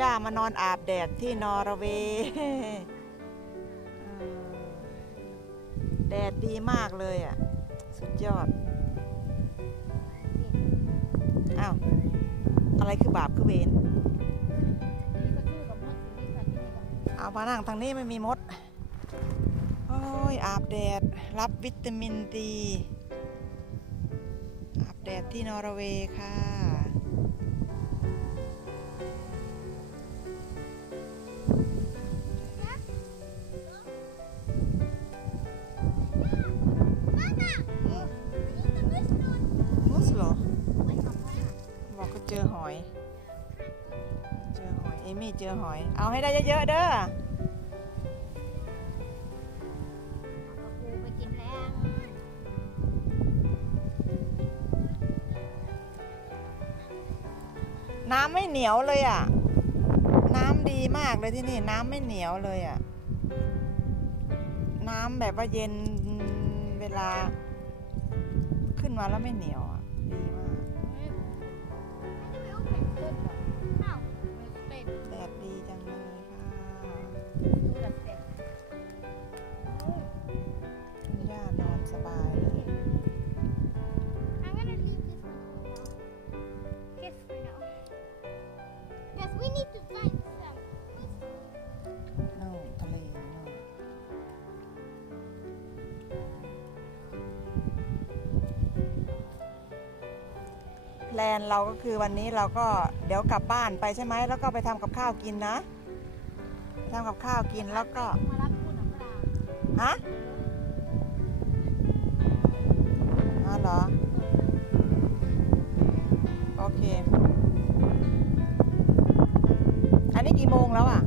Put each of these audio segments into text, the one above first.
ย่ามานอนอาบแดดที่นอร์เวย์แดดดีมากเลยอะ สุดยอด อ้าว อะไรคือบาปคือเวรนี่ก็คือกับมดอยู่ที่สัตว์ที่นี่กับเอามานั่งทางนี้ไม่มีมด โอ้ย อาบแดด รับวิตามินดี อาบแดดที่นอร์เวย์ค่ะ เอมี่เจอหอย เอาให้ได้เยอะๆเด้อเอาปูไปกินแล้วน้ำไม่เหนียวเลยอะ น้ำดีมากเลยที่นี่ น้ำไม่เหนียวเลยอะ น้ำแบบว่าเย็นเวลา ขึ้นมาแล้วไม่เหนียวอะ ดีมากอ้าว แพลนเราก็คือวันนี้เราก็เดี๋ยวกลับบ้านไปใช่ไหมแล้วก็ไปทำกับข้าวกินนะไปทำกับข้าวกินแล้วก็มารับคุณน้ำปลาฮะอ๋อเหรอโอเค อันนี้กี่โมงแล้วอะ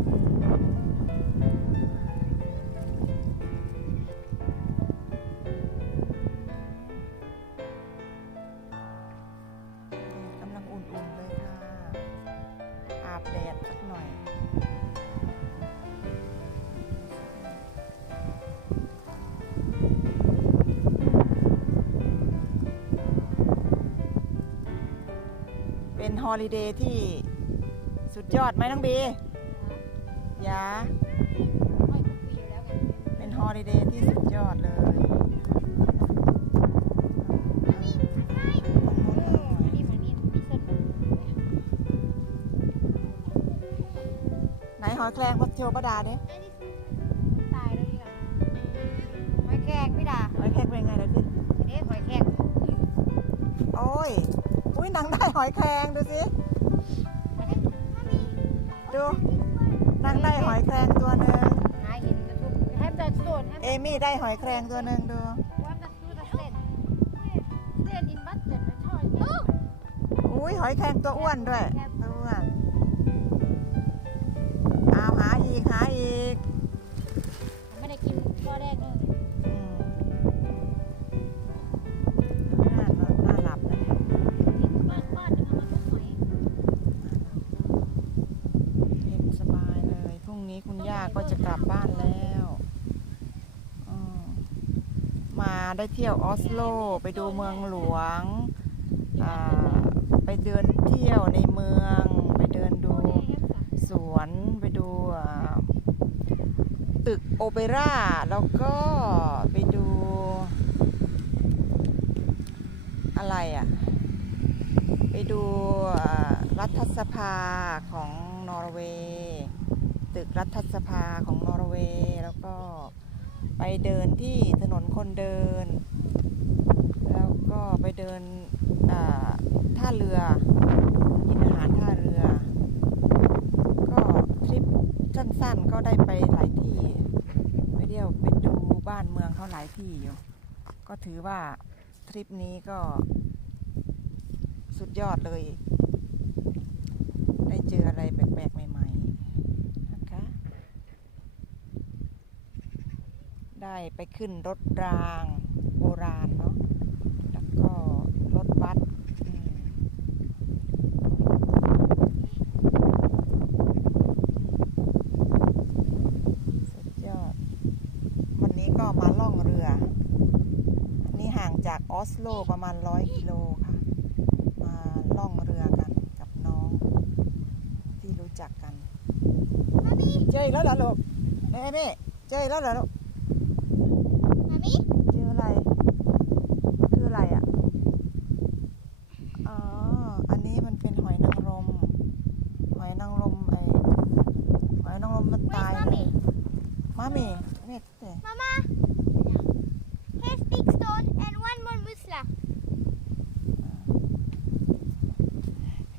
เป็นฮอลิเดย์ที่สุดยอดไหมน้องบียาไม่ก็คุยอยู่แล้วไงเป็นฮอลิเดย์ที่สุดยอดเลยอันนี้มันนี่มีเส้นแบบไหนหอยแครงพัชโชประดาเด้ตายแล้วนี่กันหอยแครงพี่ดาหอยแครงเป็นไงล่ะพี่ อุ้ยนางได้หอยแครงดูสิดูนางได้หอยแครงตัวหนึ่งหาหินกระทุกแฮมดัสโซนแฮมเอมี่ได้หอยแครงตัวหนึ่งดูว่าดัสโซนเส้นเส้นอินบัตเจ็ดนะชอยอุ้ยหอยแครงตัวอ้วนด้วยตั มาได้เที่ยวออสโล ไปดูเมืองหลวง ไปเดินเที่ยวในเมือง ไปเดินดูสวน ไปดูตึกโอเปร่า แล้วก็ไปดูอะไรอะ ไปดูรัฐสภาของนอร์เวย์ ตึกรัฐสภาของนอร์เวย์ แล้วก็ ไปเดินที่ถนนคนเดิน แล้วก็ไปเดินท่าเรือ กินอาหารท่าเรือ ก็ทริปสั้นๆก็ได้ไปหลายที่ ไปเที่ยวไปดูบ้านเมืองเขาหลายที่อยู่ ก็ถือว่าทริปนี้ก็สุดยอดเลย ได้เจออะไรแปลกๆใหม่ๆนะคะ ได้ไปขึ้นรถรางโบราณเนาะ แล้วก็รถบัสสุดยอด วันนี้ก็มาล่องเรือ นี่ห่างจากออสโลประมาณร้อยกิโลค่ะ มาล่องเรือกันกับน้องที่รู้จักกัน เจอแล้วเหรอลูกเอมี่เจอแล้วเหรอลูก Mommy? เจออะไร คืออะไรอะ อ๋อ อันนี้มันเป็นหอยนางรม หอยนางรมไอหอยนางรมมัน Where's ตาย mommy? มามี่เนี่ยเตะ Mama? Here's big stone and one more musla.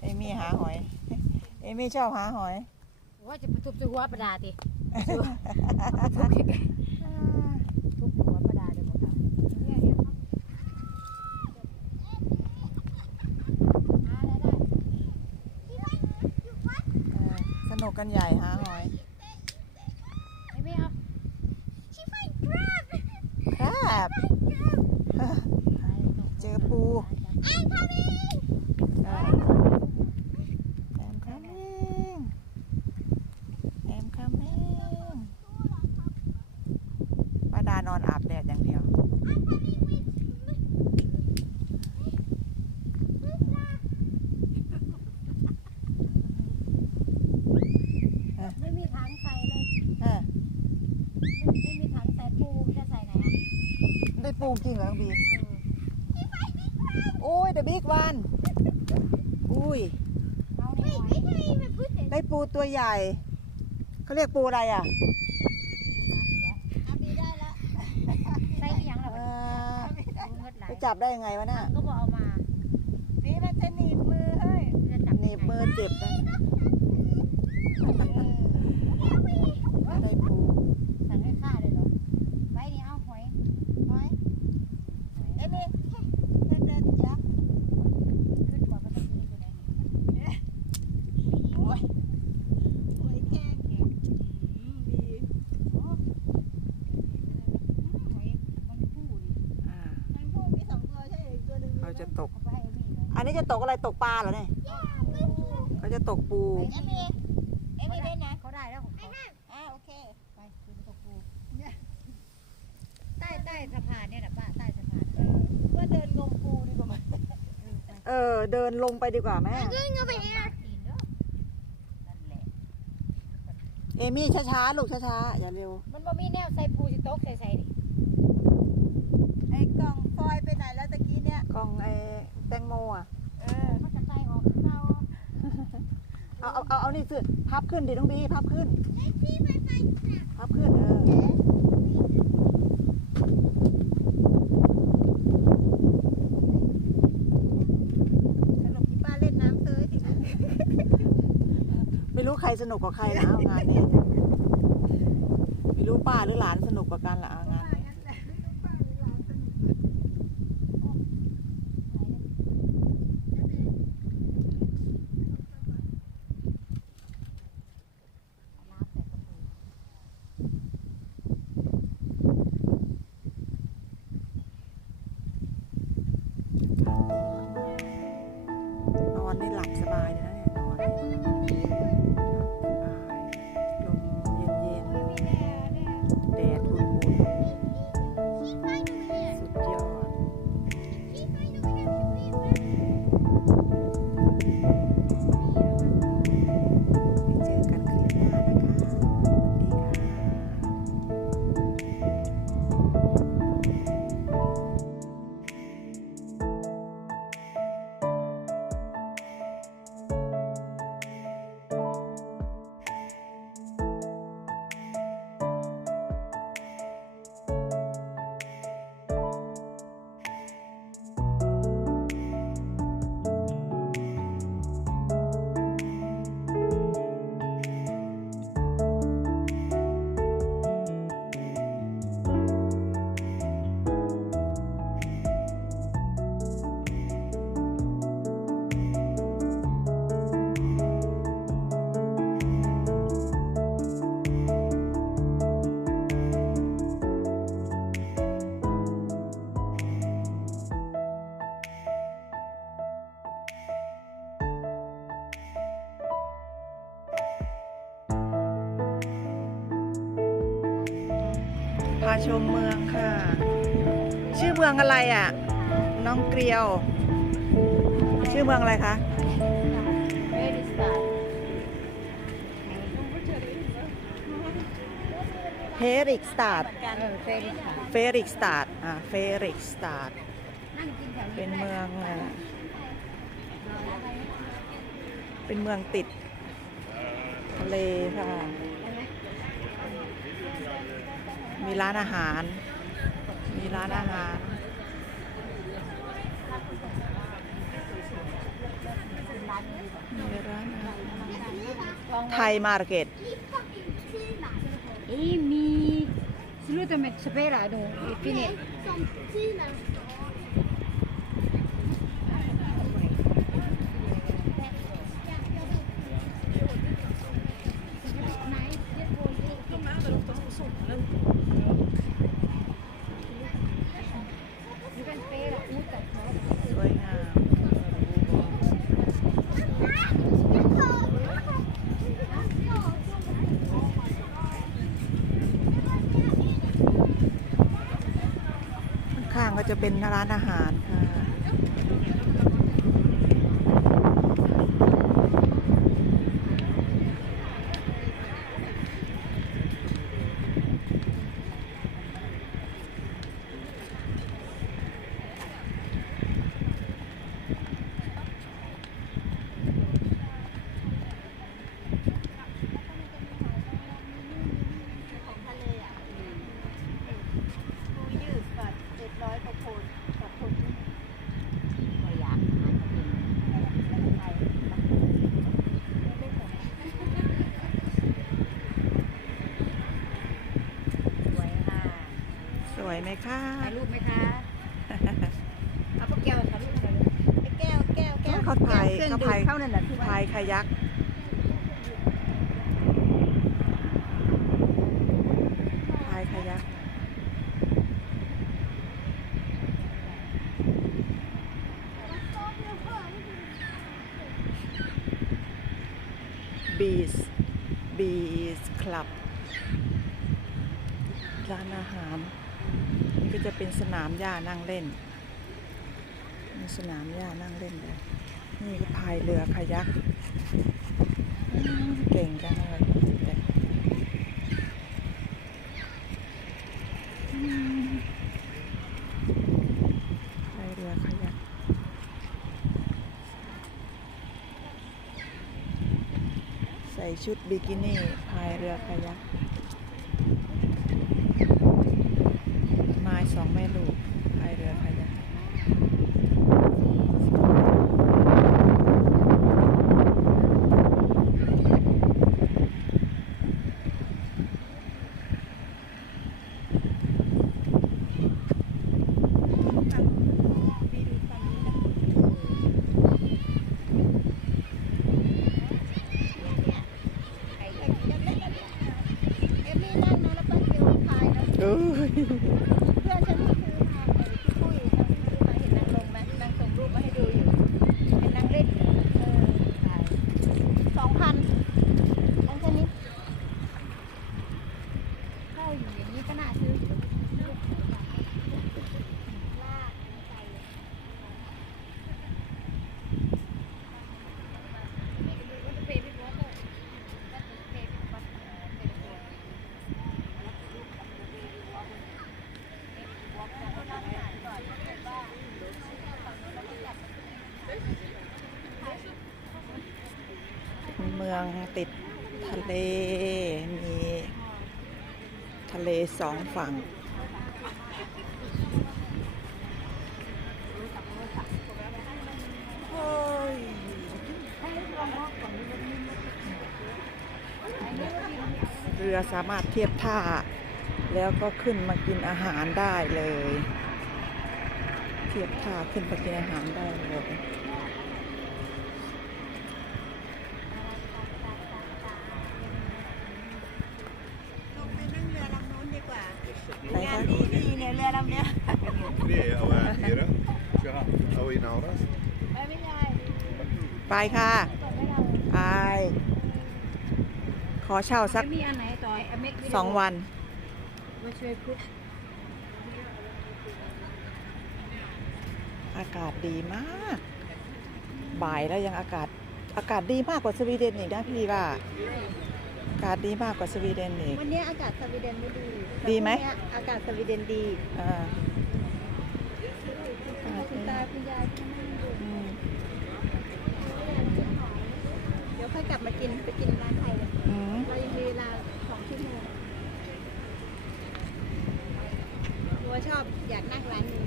เอ มี่หาหอย เอมี่ชอบหาหอย ว่าจะไปทุบหัวประดาติทุบหัวประดาเดี๋ยวบอกค่ะหาได้ได้เออสนุกกันใหญ่หาหอย ไม่ไม่เอา She find crab. ครับ เจอปู I'm coming. เออแอมคัมมิ่งแอมคัมมิ่งป้าดาน อนอาบแดดอย่างเดียว I'm coming with musla. ไม่มีถังใส่เลยเออไม่มีถังใส่ปูจะใส่ไหนอะได้ปูจริงเหรอน้องบี She find big crab. โอ้ยเดอะบิ๊กวันอุ้ย เอาใน Wait, หอย where can I even put it? ได้ปูตัวใหญ่เขาเรียกปูอะไรอะ Abby, ได้ละ ใส่ยังหรอ เออ ปูเงิดไหล ไป จับได้ยังไงวะน่ะก็บอกเอามา นี่มันจะหนีบมือเฮ้ยจะจับหนีบมือเจ็บนะได้ปูสั่งให้ฆ่าเลยเหรอไปนี่เอาหอย หอย เอ้ยนี่ เดินเดินจ้ะ ขึ้นก่อนก็ต้องซื้อตัวไหน หอยหอยแกง หอยมันผู้ดิ อ่า มันพวกมีสองตัวใช่ไหมอีกตัวหนึ่ง เขาจะตก เอาไปให้เอมี่เลย อันนี้จะ ตกอะไรตกปลาเหรอเนี่ยย่ามือเขาจะตกปู เอมี่เอมี่ได้นะเขาได้แล้วของเขาอ่าโอเค ไปคือตกปูใต้ใต้สะพานเนี่ยนะป้าใต้สะพานเออว่าเดินงมปูดีกว่าไหมเออไปเออเดินลงไปดีกว่าแม่ I'm going over ปา here กตีนเด้อนั่นแหละเอมี่ช้าๆ ลูกช้าๆ อย่าเร็ว มันบ่มีแนวใส่ปูสิโต๊ะใส่ใส่ดิไอ้กล่องฟอยล์ไปไหนแล้วตะกี้เนี่ย กล่องไอ้แตงโมอะ เออ เขาจะใส่ออกเรา เอาเอาเอาเอานี่สิพับขึ้นดิน้องบีพับขึ้น Let's see if I find crab. พับขึ้นเออสรุปที่ป้าเล่นน้ำเซยทีไม่รู้ใครสนุกกว่าใครนะเอางานนี้ไม่รู้ป้าหรือหลานสนุกกว่ากันละเอา ชมเมืองค่ะ ชื่อเมืองอะไรอะ น้องเกลียว ชื่อเมืองอะไรคะเวดิสตาร์เฮริกสตาร์เออเฟรนค่ะเฟริกสตาร์อ่าเฟริกสตาร์นั่งกินแถวนี้เป็นเมืองอ่าเป็นเมืองติดทะเลค่ะ มีร้านอาหาร มีร้านอาหาร มีร้านอาหารไทยมาร์เก็ตเอ้มีสรุปจะเป็นสเปร่าดูฟินิช Som Tina. Nej, det får vi inte. นี่เป็นเปร่าอูตัดเนาะ สวยงาม ข้างๆ ก็จะเป็นร้านอาหารค่ะ ยืดกับเจ็ดร้อยกว่าคนกับคนก็อยากหาเองไทยสวยค่ะ ส วยไหมคะถ่ายรูปไหมคะเอาพวกแก้วถ่ายรูปถ่ายรูปไอ้แก้วแก้วแก้วเขาพายเครื่องเขาดื่พายมเข้านั่นแหละที่ว่าพายคายักพายคายักบีสบีสคลับร้านอาหาร นี่ก็จะเป็นสนามหญ้านั่งเล่น มีสนามหญ้านั่งเล่นเลยนี่ก็พายเรือคายักเก่งจังเลยพายเรือคายักใส่ชุดบิกินี่พายเรือคายักไม้สองแม่ลูกพายเรือคายัก เอมมี่นั่งนะแล้วป้าเกียวพายนะ เอ้ย เพื่อนฉันก็คือพาไปที่ปุ้ยนางซื้อมาเห็นนางลงไหมนางส่งรูปมาให้ดูอยู่เห็นนางเล่นอยู่เออพายสองพันอันแค่นี้เข้าอยู่อย่างนี้ก็น่าซื้ออยู่ลากใจเลย เมืองติดทะเล มีทะเล สองฝั่ง โอ้ยเรือสามารถเทียบท่า แล้วก็ขึ้นมากินอาหารได้เลย เทียบท่าขึ้นมากินอาหารได้เลย ลงไปนั่งเรือลำนู้นดีกว่า ไหน งา คะ นดีดีๆเนี่ยเรือลำเนี้ย Nee, aber hier, hè? Ja, hou je nou ras? ไปไม่ได้ ไปค่ะส่งให้เราไป ขอเช่าสักจะมีอันไหนต่อยเมกสองวันมาช่วยพุทธอากาศดีมาก บ่ายแล้วยังอากาศ อากาศดีมากกว่าสวีเดนอีกนะพี่ว่าากาศดีมากกว่าสวีเดนอีก วันนี้อากาศสวีเดนไม่ดีดีไหมแต่พรุ่งนี้อากาศสวีเดนดีอ่าคุณตาคุณยายที่นั่งดู อืม เดี๋ยว ค่อยกลับมากินไปกินร้านไทยเลยอืมเรายังมีเวลาสองชั่วโมงหัวชอบอยากนั่งร้านนี้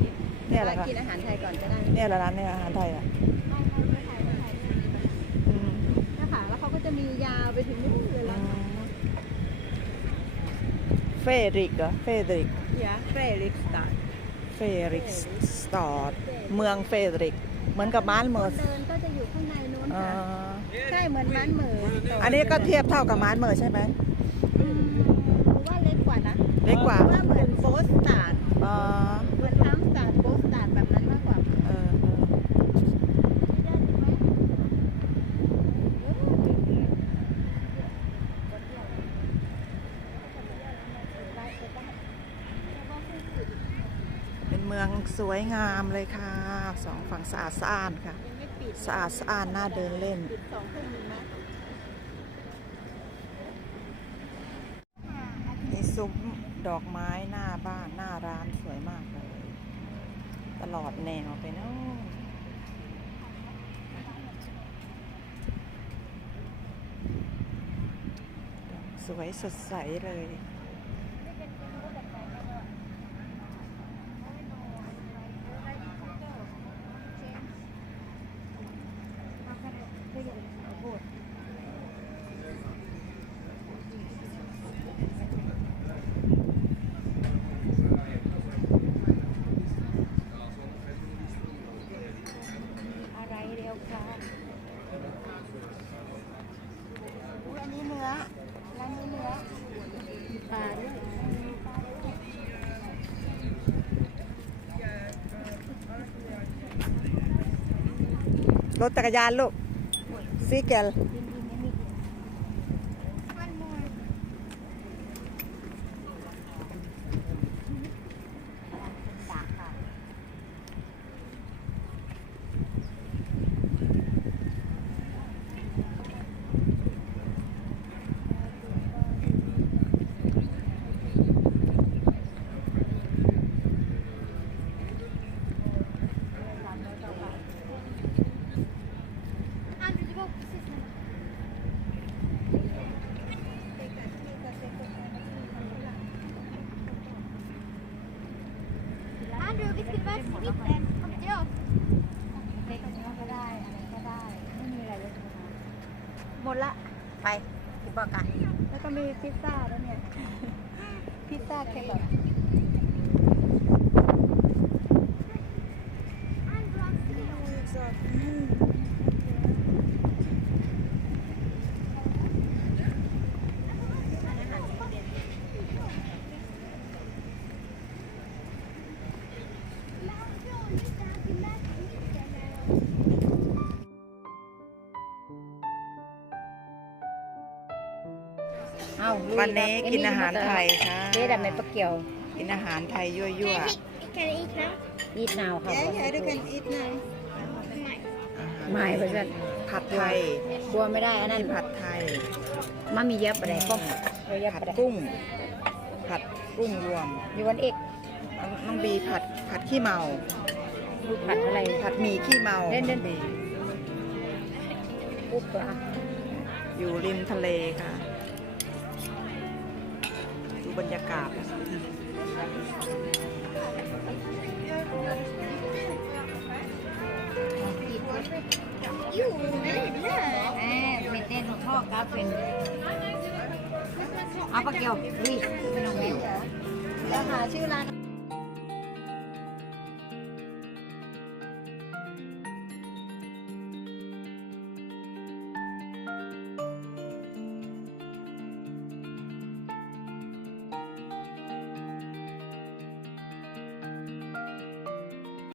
เนี่ยเหรอว่าคะกินอาหารไทยก่อนก็ได้เนี่ยเหรอร้านเนี่ยอาหารไทยอะไม่ไม่ไม่ไทยไม่ไทยอืมนะคะแล้วเขาก็จะมียาวไปถึงนู่นเลยอืแล้วมเฟริกเหรอเฟริกยาเฟรลิกสตาร์เฟริกสตอร์เมืองเฟริก เหมือนกับบ้านเมอร์เดินก็จะอยู่ข้างในนู้นอ่าค่ะ ใช่เหมือนบ้านเหมืออันนี้ก็เทียบเท่ากับบ้านเมอร์ใช่ไหมอืมว่าเล็กกว่านะเล็กกว่าว่าเหมือนโบสตาร์ดอ่าเหมือนทัมสตาร์ดโบสตาร์ดแบบนั้นมากกว่าเออเออเป็นเมืองสวยงามเลยค่ะ สองฝั่งสะอาดสะอ้านค่ะยังไม่ ปิดสะอาดสะอานน่าเดินเล่น ปิดสองทุ่มมีไหมมีซุ้มดอกไม้หน้าบ้านหน้าร้านสวยมากเลย ตลอดแนวไปเนาะสวยสดใสเลย อะไรเร็วค่ะอุ๊ยอันนี้เนื้อร้านนี้เนื้อปลาด้วย รถจักรยานลูกซีเกล ตากค่ะ Andrew, vi skulle vara smitten. Kom till oss. เล็กก็ได้อะไรก็ได้ไม่มีอะไรเลยหมดละไปที่บอกกันแล้วก็มีพิซซ่าแล้วเนี่ยพิซซ่าแคบับเอ้า วันนี้กินอาหารไทยค่ะเด็ดไม่ปะเกี่ยว กินอาหารไทยยั่วยั่ว Can I eat now? Eat now ครับ Yeah, yeah, you can eat now. ไม่เพื่อนผัดไทยกลัวไม่ได้อันนั้นผัดไทยมันมีเย็บอะไรก็เราเย็บผัอะดไรกุ้ง ผัดกุ้งรวม อยู่วันเอกน้องบีผัดผัดขี้เมา ผัดอะไร ผัดหมี่ขี้เมาเล่นๆน้องบีปุ๊บอะอยู่ริมทะเลค่ะดู บรรยากาศแม่ไม่เต้นของพ่อกราเป็นอาปะเกี่ยวลุยเป็นน้องแมวแล้วหาชื่อร้าน